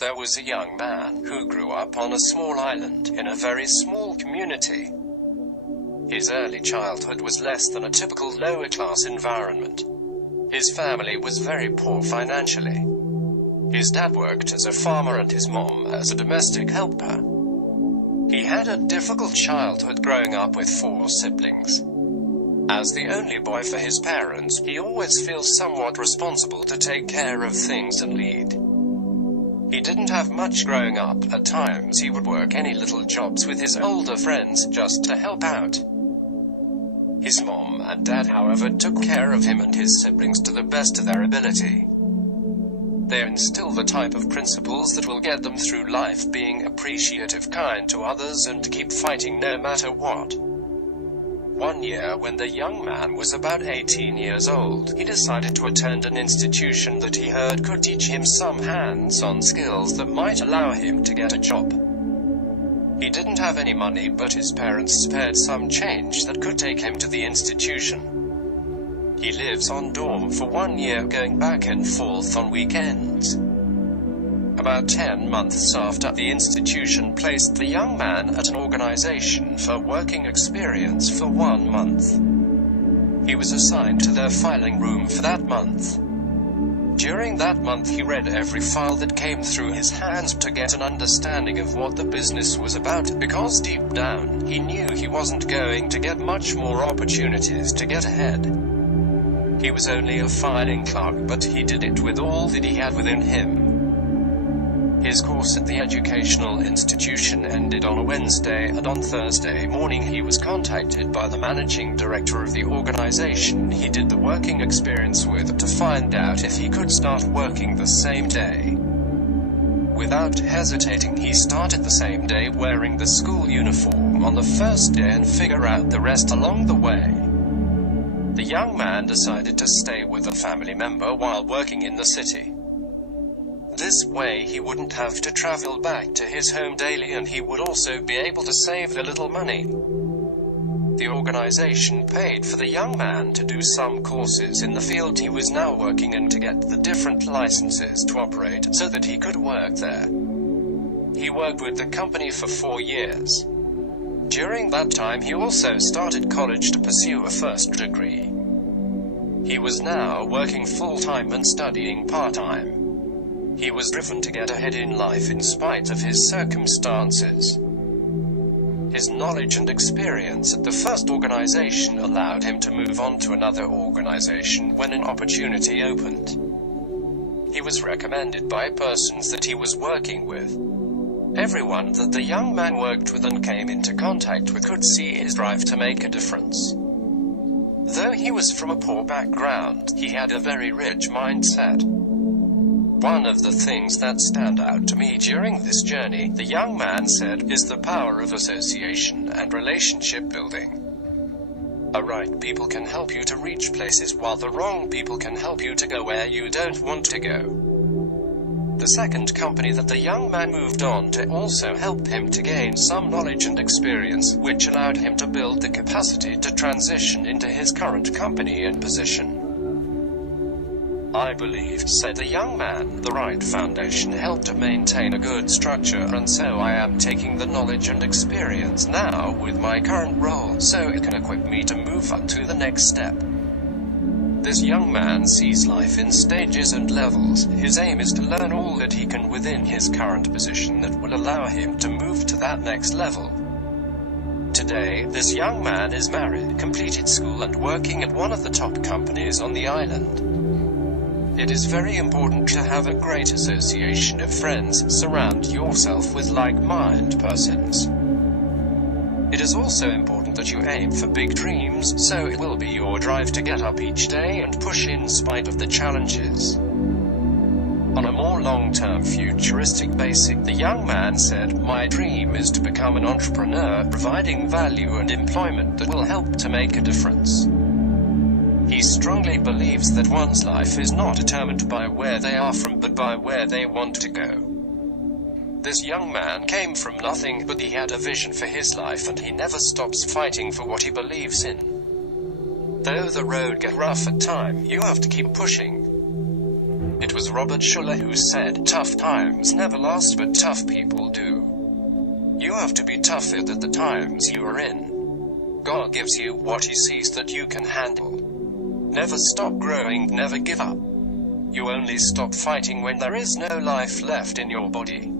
There was a young man who grew up on a small island in a very small community. His early childhood was less than a typical lower-class environment. His family was very poor financially. His dad worked as a farmer and his mom as a domestic helper. He had a difficult childhood growing up with 4 siblings. As the only boy for his parents, he always feels somewhat responsible to take care of things and lead. He didn't have much growing up. At times he would work any little jobs with his older friends just to help out. His mom and dad, however, took care of him and his siblings to the best of their ability. They instill the type of principles that will get them through life, being appreciative, kind to others, and keep fighting no matter what. One year, when the young man was about 18 years old, he decided to attend an institution that he heard could teach him some hands-on skills that might allow him to get a job. He didn't have any money, but his parents spared some change that could take him to the institution. He lives on dorm for 1 year, going back and forth on weekends. About 10 months after, the institution placed the young man at an organization for working experience for 1 month. He was assigned to their filing room for that month. During that month, he read every file that came through his hands to get an understanding of what the business was about, because deep down, he knew he wasn't going to get much more opportunities to get ahead. He was only a filing clerk, but he did it with all that he had within him. His course at the educational institution ended on a Wednesday, and on Thursday morning he was contacted by the managing director of the organization he did the working experience with to find out if he could start working the same day. Without hesitating, he started the same day wearing the school uniform on the first day and figure out the rest along the way. The young man decided to stay with a family member while working in the city. This way he wouldn't have to travel back to his home daily, and he would also be able to save a little money. The organization paid for the young man to do some courses in the field he was now working in to get the different licenses to operate so that he could work there. He worked with the company for 4 years. During that time he also started college to pursue a first degree. He was now working full-time and studying part-time. He was driven to get ahead in life in spite of his circumstances. His knowledge and experience at the first organization allowed him to move on to another organization when an opportunity opened. He was recommended by persons that he was working with. Everyone that the young man worked with and came into contact with could see his drive to make a difference. Though he was from a poor background, he had a very rich mindset. One of the things that stand out to me during this journey, the young man said, is the power of association and relationship building. The right people can help you to reach places, while the wrong people can help you to go where you don't want to go. The second company that the young man moved on to also helped him to gain some knowledge and experience, which allowed him to build the capacity to transition into his current company and position. I believe, said the young man, the right foundation helped to maintain a good structure, and so I am taking the knowledge and experience now with my current role, so it can equip me to move on to the next step. This young man sees life in stages and levels. His aim is to learn all that he can within his current position that will allow him to move to that next level. Today, this young man is married, completed school, and working at one of the top companies on the island. It is very important to have a great association of friends. Surround yourself with like-minded persons. It is also important that you aim for big dreams, so it will be your drive to get up each day and push in spite of the challenges. On a more long-term futuristic basis, the young man said, my dream is to become an entrepreneur, providing value and employment that will help to make a difference. He strongly believes that one's life is not determined by where they are from, but by where they want to go. This young man came from nothing, but he had a vision for his life, and he never stops fighting for what he believes in. Though the road gets rough at times, you have to keep pushing. It was Robert Schuller who said, "Tough times never last, but tough people do." You have to be tougher at the times you are in. God gives you what He sees that you can handle. Never stop growing, never give up. You only stop fighting when there is no life left in your body.